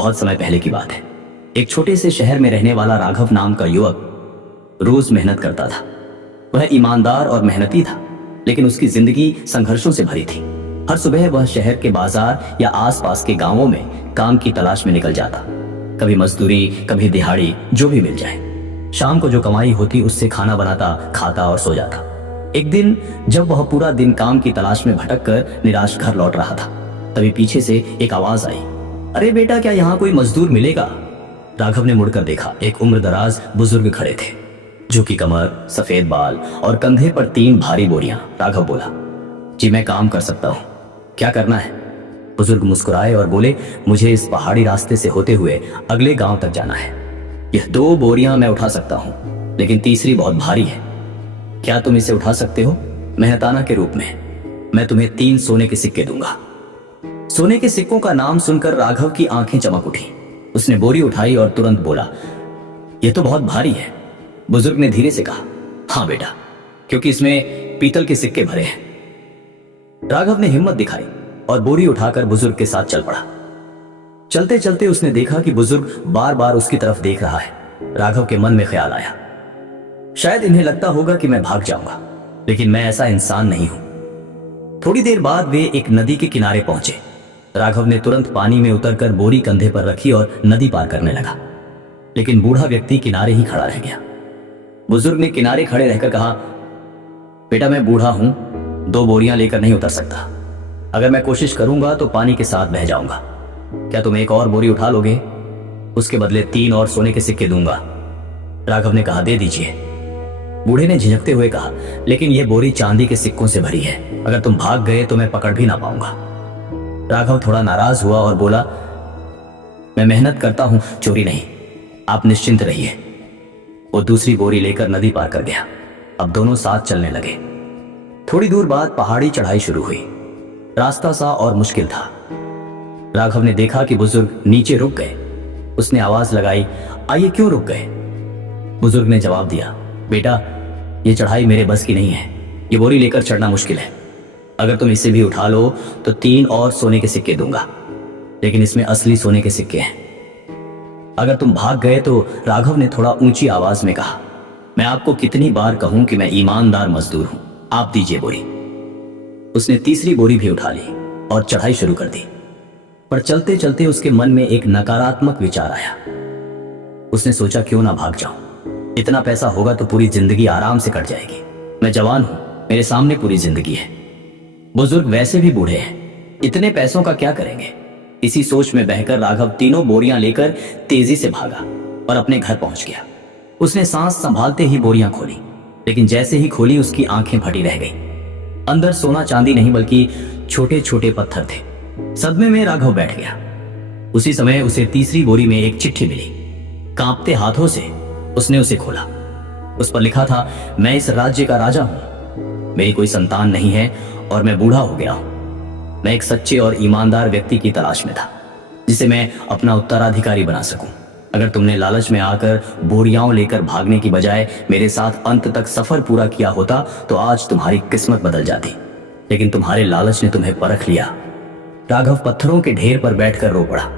बहुत समय पहले की बात है। एक छोटे से शहर में रहने वाला राघव नाम का युवक रोज मेहनत करता था। वह ईमानदार और मेहनती था, लेकिन उसकी जिंदगी संघर्षों से भरी थी। हर सुबह वह शहर के बाजार या आसपास के गांवों में काम की तलाश में निकल जाता। कभी मजदूरी, कभी दिहाड़ी, जो भी मिल जाए। शाम को जो कमाई होती उससे खाना बनाता, खाता और सो जाता। एक दिन जब वह पूरा दिन काम की तलाश में भटक कर निराश घर लौट रहा था, तभी पीछे से एक आवाज आई, अरे बेटा, क्या यहाँ कोई मजदूर मिलेगा? राघव ने मुड़कर देखा। एक उम्रदराज बुजुर्ग खड़े थे, झुकी कमर, सफेद बाल और कंधे पर 3 भारी बोरियां। राघव बोला, जी मैं काम कर सकता हूँ, क्या करना है? बुजुर्ग मुस्कुराए और बोले, मुझे इस पहाड़ी रास्ते से होते हुए अगले गांव तक जाना है। यह 2 बोरियां मैं उठा सकता हूँ, लेकिन तीसरी बहुत भारी है। क्या तुम इसे उठा सकते हो? मेहनताना के रूप में मैं तुम्हें 3 सोने के सिक्के दूंगा। सोने के सिक्कों का नाम सुनकर राघव की आंखें चमक उठी। उसने बोरी उठाई और तुरंत बोला, यह तो बहुत भारी है। बुजुर्ग ने धीरे से कहा, हाँ बेटा, क्योंकि इसमें पीतल के सिक्के भरे हैं। राघव ने हिम्मत दिखाई और बोरी उठाकर बुजुर्ग के साथ चल पड़ा। चलते चलते उसने देखा कि बुजुर्ग बार बार उसकी तरफ देख रहा है। राघव के मन में ख्याल आया, शायद इन्हें लगता होगा कि मैं भाग जाऊंगा, लेकिन मैं ऐसा इंसान नहीं हूं। थोड़ी देर बाद वे एक नदी के किनारे पहुंचे। राघव ने तुरंत पानी में उतरकर बोरी कंधे पर रखी और नदी पार करने लगा, लेकिन बूढ़ा व्यक्ति किनारे ही खड़ा रह गया। बुजुर्ग ने किनारे खड़े रहकर कहा, बेटा मैं बूढ़ा हूं, 2 बोरियां लेकर नहीं उतर सकता। अगर मैं कोशिश करूंगा तो पानी के साथ बह जाऊंगा। क्या तुम एक और बोरी उठा लोगे? उसके बदले 3 और सोने के सिक्के दूंगा। राघव ने कहा, दे दीजिए। बूढ़े ने झिझकते हुए कहा, लेकिन यह बोरी चांदी के सिक्कों से भरी है। अगर तुम भाग गए तो मैं पकड़ भी ना पाऊंगा। राघव थोड़ा नाराज हुआ और बोला, मैं मेहनत करता हूं, चोरी नहीं। आप निश्चिंत रहिए। वो दूसरी बोरी लेकर नदी पार कर गया। अब दोनों साथ चलने लगे। थोड़ी दूर बाद पहाड़ी चढ़ाई शुरू हुई। रास्ता सा और मुश्किल था। राघव ने देखा कि बुजुर्ग नीचे रुक गए। उसने आवाज लगाई, आइए, क्यों रुक गए? बुजुर्ग ने जवाब दिया, बेटा ये चढ़ाई मेरे बस की नहीं है। ये बोरी लेकर चढ़ना मुश्किल है। अगर तुम इसे भी उठा लो तो 3 और सोने के सिक्के दूंगा, लेकिन इसमें असली सोने के सिक्के हैं। अगर तुम भाग गए तो, राघव ने थोड़ा ऊंची आवाज में कहा, मैं आपको कितनी बार कहूं कि मैं ईमानदार मजदूर हूं। आप दीजिए बोरी। उसने तीसरी बोरी भी उठा ली और चढ़ाई शुरू कर दी। पर चलते चलते उसके मन में एक नकारात्मक विचार आया। उसने सोचा, क्यों ना भाग जाऊं। इतना पैसा होगा तो पूरी जिंदगी आराम से कट जाएगी। मैं जवान हूं, मेरे सामने पूरी जिंदगी है। बुजुर्ग वैसे भी बूढ़े हैं, इतने पैसों का क्या करेंगे? इसी सोच में बहकर राघव 3 बोरियां लेकर तेजी से भागा और अपने घर पहुंच गया। उसने सांस संभालते ही बोरियां खोली, लेकिन जैसे ही खोली उसकी आंखें फटी रह गई। अंदर सोना चांदी नहीं बल्कि छोटे छोटे पत्थर थे। सदमे में राघव बैठ गया। उसी समय उसे तीसरी बोरी में एक चिट्ठी मिली। कांपते हाथों से उसने उसे खोला। उस पर लिखा था, मैं इस राज्य का राजा हूं, मेरी कोई संतान नहीं है और मैं बूढ़ा हो गया हूं। मैं एक सच्चे और ईमानदार व्यक्ति की तलाश में था, जिसे मैं अपना उत्तराधिकारी बना सकूं। अगर तुमने लालच में आकर बोरियां लेकर भागने की बजाय मेरे साथ अंत तक सफर पूरा किया होता तो आज तुम्हारी किस्मत बदल जाती, लेकिन तुम्हारे लालच ने तुम्हें परख लिया। राघव पत्थरों के ढेर पर बैठकर रो पड़ा।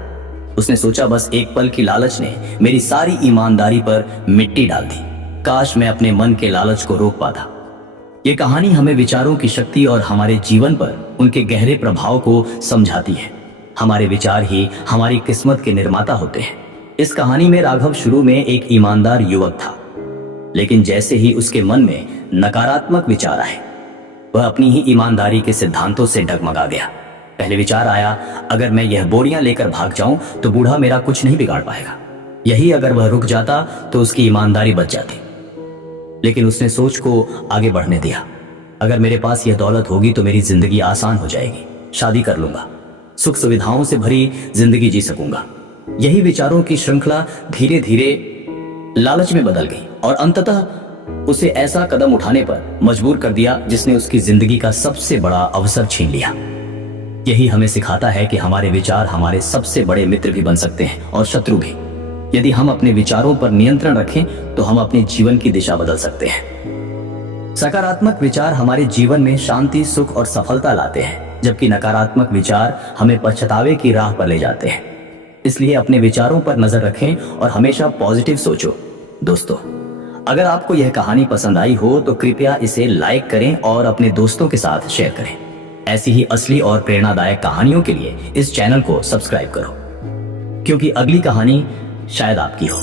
उसने सोचा, बस एक पल की लालच ने मेरी सारी ईमानदारी पर मिट्टी डाल दी। काश मैं अपने मन के लालच को रोक पाता। ये कहानी हमें विचारों की शक्ति और हमारे जीवन पर उनके गहरे प्रभाव को समझाती है। हमारे विचार ही हमारी किस्मत के निर्माता होते हैं। इस कहानी में राघव शुरू में एक ईमानदार युवक था, लेकिन जैसे ही उसके मन में नकारात्मक विचार आए, वह अपनी ही ईमानदारी के सिद्धांतों से डगमगा गया। पहले विचार आया, अगर मैं यह बोरियां लेकर भाग जाऊं तो बूढ़ा मेरा कुछ नहीं बिगाड़ पाएगा। यही अगर वह रुक जाता तो उसकी ईमानदारी बच जाती। लेकिन उसने सोच को आगे बढ़ने दिया। अगर मेरे पास यह दौलत होगी तो मेरी जिंदगी आसान हो जाएगी। शादी कर लूंगा, सुख सुविधाओं से भरी जिंदगी जी सकूंगा। यही विचारों की श्रृंखला धीरे धीरे लालच में बदल गई और अंततः उसे ऐसा कदम उठाने पर मजबूर कर दिया जिसने उसकी जिंदगी का सबसे बड़ा अवसर छीन लिया। यही हमें सिखाता है कि हमारे विचार हमारे सबसे बड़े मित्र भी बन सकते हैं और शत्रु भी। यदि हम अपने विचारों पर नियंत्रण रखें तो हम अपने जीवन की दिशा बदल सकते हैं। सकारात्मक विचार हमारे जीवन में शांति, सुख और सफलता लाते हैं, जबकि नकारात्मक विचार हमें पछतावे की राह पर ले जाते हैं। इसलिए अपने विचारों पर नजर रखें और हमेशा पॉजिटिव सोचो। दोस्तों, अगर आपको यह कहानी पसंद आई हो तो कृपया इसे लाइक करें और अपने दोस्तों के साथ शेयर करें। ऐसी ही असली और प्रेरणादायक कहानियों के लिए इस चैनल को सब्सक्राइब करो, क्योंकि अगली कहानी शायद आपकी हो।